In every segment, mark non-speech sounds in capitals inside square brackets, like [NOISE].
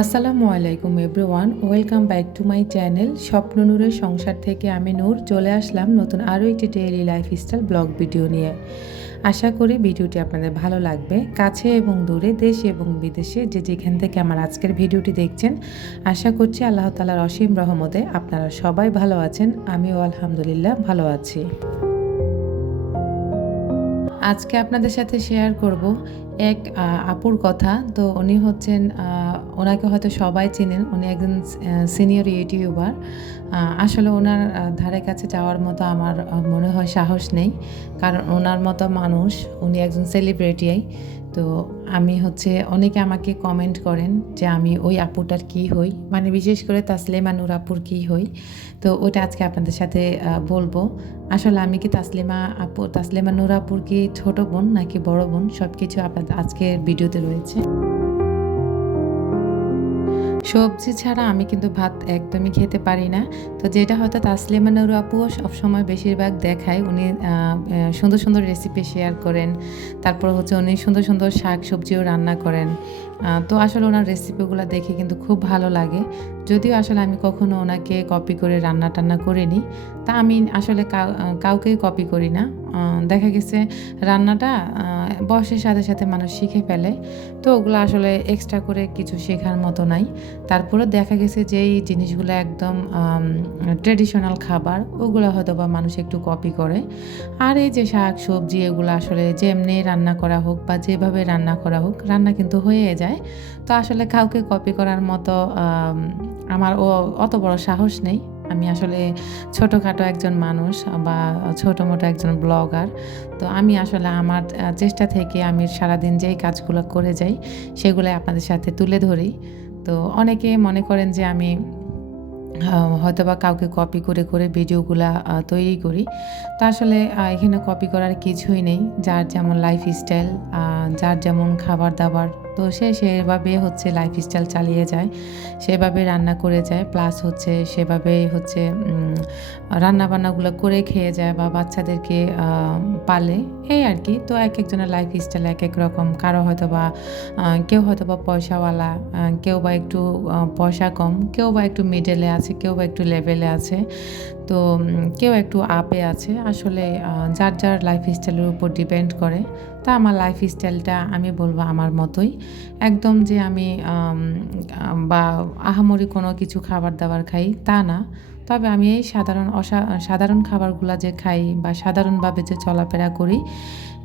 আসসালামু আলাইকুম everyone, welcome back to my channel স্বপ্ন নূরের সংসার থেকে আমি নূর। চলে আসলাম নতুন আরও একটি daily life lifestyle blog video নিয়ে। আশা করি ভিডিওটি আপনাদের ভালো লাগবে। কাছে এবং দূরে, দেশে এবং বিদেশে যে যেখান থেকে আমার আজকের ভিডিওটি দেখছেন, আশা করছি আল্লাহ তালার অসীম রহমতে আপনারা সবাই ভালো আছেন। আমিও আলহামদুলিল্লাহ ভালো আছি। আজকে আপনাদের সাথে শেয়ার করব এক আপুর কথা। তো উনি হচ্ছেন ওনাকে হয়তো সবাই চেনেন। উনি একজন সিনিয়র ইউটিউবার। আসলে ওনার ধারে কাছে যাওয়ার মতো আমার মনে হয় সাহস নেই। কারণ ওনার মতো মানুষ, উনি একজন সেলিব্রিটি। তো আমি হচ্ছে অনেকে আমাকে কমেন্ট করেন যে আমি ওই আপুটার কি হই? মানে বিশেষ করে তাসলিমা নূর আপুর কি হই? তো ওটা আজকে আপনাদের সাথে বলব। আসলে আমি কি তাসলিমা আপু, তাসলিমা নূর আপুর কি ছোটো বোন নাকি বড় বোন? সব কিছু আপনাদের আজকের ভিডিওতে রয়েছে। সবজি ছাড়া আমি কিন্তু ভাত একদমই খেতে পারি না। তো যেটা হয়তো তাসলিমা নুর আপুও সবসময় বেশিরভাগ দেখায়, উনি সুন্দর সুন্দর রেসিপি শেয়ার করেন। তারপর হচ্ছে উনি সুন্দর সুন্দর শাক সবজিও রান্না করেন। তো আসলে ওনার রেসিপিগুলো দেখে কিন্তু খুব ভালো লাগে। যদিও আসলে আমি কখনো ওনাকে কপি করে রান্না টান্না করিনি। তা আমি আসলে কাউ- কাউকেই কপি করি না। দেখা গেছে রান্নাটা বয়সের সাথে সাথে মানুষ শিখে ফেলে। তো ওগুলো আসলে এক্সট্রা করে কিছু শেখার মতো নাই। তারপরে দেখা গেছে যে এই জিনিসগুলো একদম ট্রেডিশনাল খাবার, ওগুলো হয়তো বা মানুষ একটু কপি করে। আর এই যে শাক, সবজি, এগুলো আসলে যেমনি রান্না করা হোক বা যেভাবে রান্না করা হোক, রান্না কিন্তু হয়ে যায়। তো আসলে কাউকে কপি করার মতো আমার ও অত বড় সাহস নেই। আমি আসলে ছোটোখাটো একজন মানুষ বা ছোটো মোটো একজন ব্লগার। তো আমি আসলে আমার চেষ্টা থেকে আমি সারাদিন যেই কাজগুলো করে যাই, সেগুলো আপনাদের সাথে তুলে ধরি। তো অনেকে মনে করেন যে আমি হয়তো বা কাউকে কপি করে করে ভিডিওগুলা তৈরি করি। তো আসলে এখানে কপি করার কিছুই নেই। যার যেমন লাইফ স্টাইল যার যেমন খাবার দাবার তো সে সেভাবে হচ্ছে লাইফ স্টাইল চালিয়ে যায়, সেভাবে রান্না করে যায় প্লাস হচ্ছে সেভাবে হচ্ছে রান্না বান্নাগুলো করে খেয়ে যায় বা বাচ্চাদেরকে পালে, এই আর কি। তো এক একজনের লাইফ স্টাইল এক এক রকম। কারও হয়তো বা কেউ হয়তো বা পয়সাওয়ালা কেউ বা একটু পয়সা কম, কেউ বা একটু মিডলে আছে, কেউ বা একটু লেভেলে আছে। তো কেউ একটু আপে আছে। আসলে যার যার লাইফ স্টাইলের উপর ডিপেন্ড করে, তা আমার লাইফ স্টাইলটা আমি বলব আমার মতোই। একদম যে আমি বা আহামরি কোনো কিছু খাবার দাবার খাই, তা না। তবে আমি এই সাধারণ অসা, সাধারণ খাবারগুলো যে খাই বা সাধারণভাবে যে চলাফেরা করি,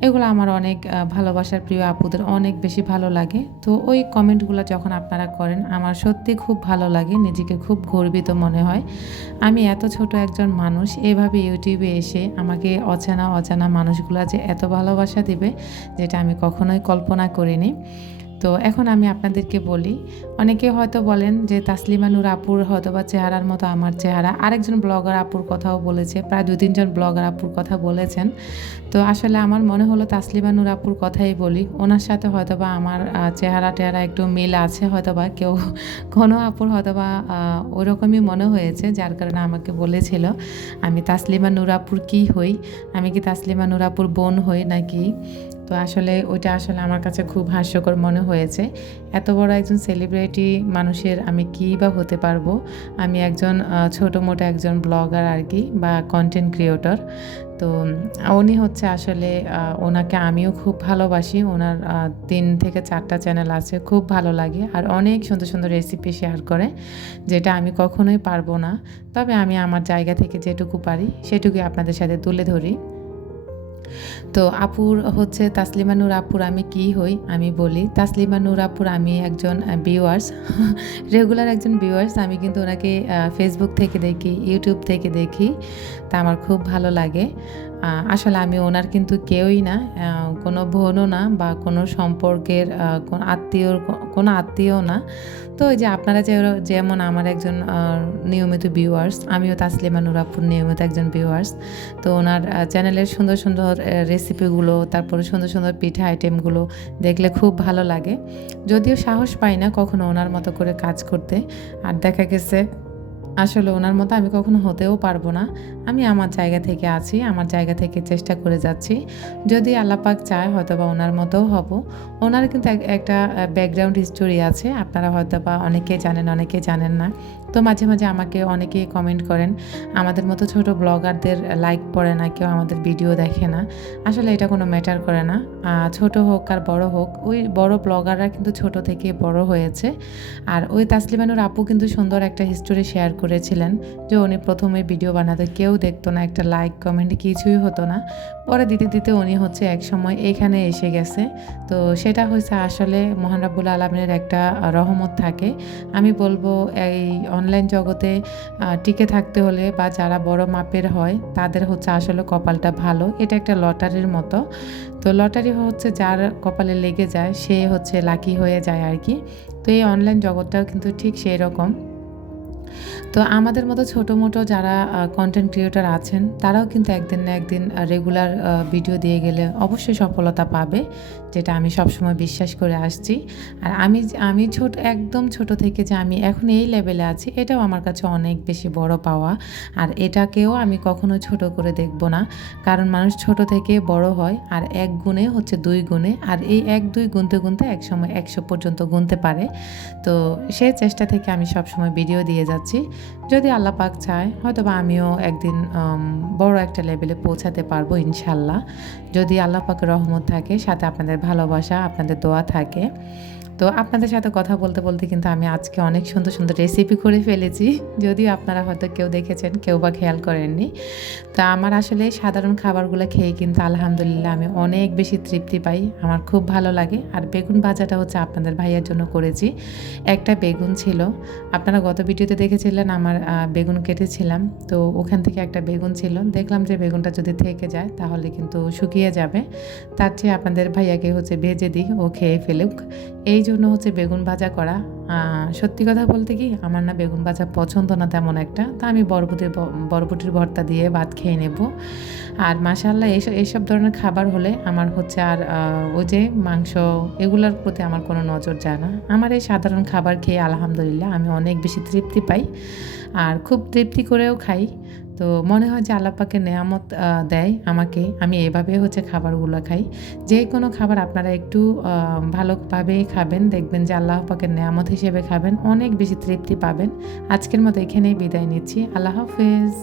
এগুলো আমার অনেক ভালোবাসার প্রিয় আপুদের অনেক বেশি ভালো লাগে। তো ওই কমেন্টগুলো যখন আপনারা করেন, আমার সত্যি খুব ভালো লাগে, নিজেকে খুব গর্বিত মনে হয়। আমি এত ছোট একজন মানুষ, এভাবে ইউটিউবে এসে আমাকে অচেনা অজানা মানুষগুলো যে এত ভালোবাসা দিবে, যেটা আমি কখনোই কল্পনা করিনি। তো এখন আমি আপনাদেরকে বলি অনেকে হয়তো বলেন যে তাসলিমা নূর আপুর হয়তো বা চেহারার মতো আমার চেহারা। আরেকজন ব্লগার আপুর কথাও বলেছে প্রায় দু তিনজন ব্লগার আপুর কথা বলেছেন। তো আসলে আমার মনে হলো তাসলিমা নূর আপুর কথাই বলি। ওনার সাথে হয়তো বা আমার চেহারা টেহারা একটু মিল আছে হয়তো বা কেউ [LAUGHS] কোনো আপুর হয়তো বা আহ, ওরকমই মনে হয়েছে যার কারণে আমাকে বলেছিল আমি তাসলিমা নূর আপুর কী হই? আমি কি তাসলিমা নূর আপুর বোন হই নাকি? তো আসলে ওইটা আসলে আমার কাছে খুব হাস্যকর মনে হয়েছে। এত বড় একজন সেলিব্রিটি মানুষের আমি কী বা হতে পারব? আমি একজন ছোটো মোটো একজন ব্লগার আর কি বা কন্টেন্ট ক্রিয়েটর তো, উনি হচ্ছে আসলে ওনাকে আমিও খুব ভালোবাসি। ওনার তিন থেকে চারটা চ্যানেল আছে, খুব ভালো লাগে। আর অনেক সুন্দর সুন্দর রেসিপি শেয়ার করে, যেটা আমি কখনোই পারব না। তবে আমি আমার জায়গা থেকে যেটুকু পারি, সেটুকুই আপনাদের সাথে তুলে ধরি। তো আপুর হচ্ছে তাসলিমা নূর আপুর আমি কি হই? আমি বলি, তাসলিমা নূর আপুর আমি একজন ভিউয়ার্স রেগুলার [LAUGHS] একজন ভিউয়ার্স আমি কিন্তু ওনাকে ফেসবুক থেকে দেখি ইউটিউব থেকে দেখি। তা আমার খুব ভালো লাগে। আসলে আমি ওনার কিন্তু কেউই না কোনো বোনও না বা কোনো সম্পর্কের কোনো আত্মীয়র কোনো আত্মীয় না। তো ওই যে আপনারা যে যেমন আমার একজন নিয়মিত ভিউয়ার্স আমিও তাসলিমা নুরাপুর নিয়মিত একজন ভিউয়ার্স তো ওনার চ্যানেলের সুন্দর সুন্দর রেসিপিগুলো তারপরে সুন্দর সুন্দর পিঠা আইটেমগুলো দেখলে খুব ভালো লাগে। যদিও সাহস পাই না কখনো ওনার মতো করে কাজ করতে, আর দেখা গেছে আসলে ওনার মতো আমি কখনো হতেও পারব না। আমি আমার জায়গা থেকে আছি, আমার জায়গা থেকে চেষ্টা করে যাচ্ছি। যদি আল্লাপাক চায় হয়তো বা ওনার মতোও হব। ওনার কিন্তু এক- একটা ব্যাকগ্রাউন্ড হিস্টোরি আছে। আপনারা হয়তো বা অনেকে জানেন অনেকে জানেন না। তো মাঝে মাঝে আমাকে অনেকেই কমেন্ট করেন। আমাদের মতো ছোট ব্লগারদের লাইক পড়ে না, কেউ আমাদের ভিডিও দেখে না। আসলে এটা কোনো ম্যাটার করে না। ছোট হোক আর বড় হোক, ওই বড় ব্লগাররা কিন্তু ছোট থেকে বড় হয়েছে। আর ওই তাসলিমানুর আপু কিন্তু সুন্দর একটা হিস্টোরি শেয়ার করেছিলেন যে উনি প্রথমে ভিডিও বানাতে কেউ দেখতো না, একটা লাইক কমেন্ট কিছুই হতো না। পরে দিতে দিতে উনি হচ্ছে এক সময় এখানে এসে গেছে। তো সেটা হচ্ছে আসলে মহান রাব্বুল আলমিনের একটা রহমত থাকে। আমি বলব এই অনলাইন জগতে টিকে থাকতে হলে বা যারা বড় মাপের হয়, তাদের হচ্ছে আসলে কপালটা ভালো। এটা একটা লটারির মতো। তো লটারি হচ্ছে যার কপালে লেগে যায়, সে হচ্ছে লাকি হয়ে যায় আর কি। তো এই অনলাইন জগৎটাও কিন্তু ঠিক সেই রকম তো আমাদের মতো ছোটো মোটো যারা কন্টেন্ট ক্রিয়েটর আছেন, তারাও কিন্তু একদিন না একদিন রেগুলার ভিডিও দিয়ে গেলে অবশ্যই সফলতা পাবে, যেটা আমি সবসময় বিশ্বাস করে আসছি। আর আমি আমি ছোট, একদম ছোট থেকে যে আমি এখন এই লেভেলে আছি, এটাও আমার কাছে অনেক বেশি বড় পাওয়া। আর এটাকেও আমি কখনো ছোট করে দেখব না, কারণ মানুষ ছোট থেকে বড় হয়, আর এক গুণে হচ্ছে দুই গুণে, আর এই এক দুই গুনতে গুনতে এক সময় একশো পর্যন্ত গুনতে পারে। তো সেই চেষ্টা থেকে আমি সবসময় ভিডিও দিয়ে যাচ্ছি। যদি আল্লাহ পাক চায় হয়তো বা আমিও একদিন বড় একটা লেভেলে পৌঁছাতে পারব ইনশাল্লাহ। যদি আল্লাহ পাকের রহমত থাকে, সাথে আপনাদের ভালোবাসা, আপনাদের দোয়া থাকে। তো আপনাদের সাথে কথা বলতে বলতে কিন্তু আমি আজকে অনেক সুন্দর সুন্দর রেসিপি করে ফেলেছি। যদিও আপনারা হয়তো কেউ দেখেছেন, কেউ বা খেয়াল করেননি। তা আমার আসলে সাধারণ খাবারগুলো খেয়ে কিন্তু আলহামদুলিল্লাহ আমি অনেক বেশি তৃপ্তি পাই। আমার খুব ভালো লাগে। আর বেগুন ভাজাটা হচ্ছে আপনাদের ভাইয়ার জন্য করেছি। একটা বেগুন ছিল। আপনারা গত ভিডিওতে দেখেছিলেন আমার বেগুন কেটেছিলাম। তো ওখান থেকে একটা বেগুন ছিল। দেখলাম যে বেগুনটা যদি থেকে যায় তাহলে কিন্তু শুকিয়ে যাবে। তার চেয়ে আপনাদের ভাইয়াকে হচ্ছে ভেজে দিই। ও খেয়ে ফেলুক। এই জন্য হচ্ছে বেগুন ভাজা করা। সত্যি কথা বলতে কি, আমার না বেগুন ভাজা পছন্দ না তেমন একটা। তা আমি বরবটির বরবটির ভর্তা দিয়ে ভাত খেয়ে নেব। আর মাশাল্লাহ এইসব এইসব ধরনের খাবার হলে আমার হচ্ছে আর ওই যে মাংস এগুলোর প্রতি আমার কোনো নজর যায় না। আমার এই সাধারণ খাবার খেয়ে আলহামদুলিল্লাহ আমি অনেক বেশি তৃপ্তি পাই। আর খুব তৃপ্তি করেও খাই। তো মনে হয় যে আল্লাপাকে নেয়ামত দেয় আমাকে। আমি এভাবে হচ্ছে খাবারগুলো খাই। যে কোনো খাবার আপনারা একটু ভালোভাবে খাবেন, দেখবেন যে আল্লাহ পাকে নেয়ামত হিসেবে খাবেন, অনেক বেশি তৃপ্তি পাবেন। আজকের মতো এখানেই বিদায় নিচ্ছি। আল্লাহ হাফেজ।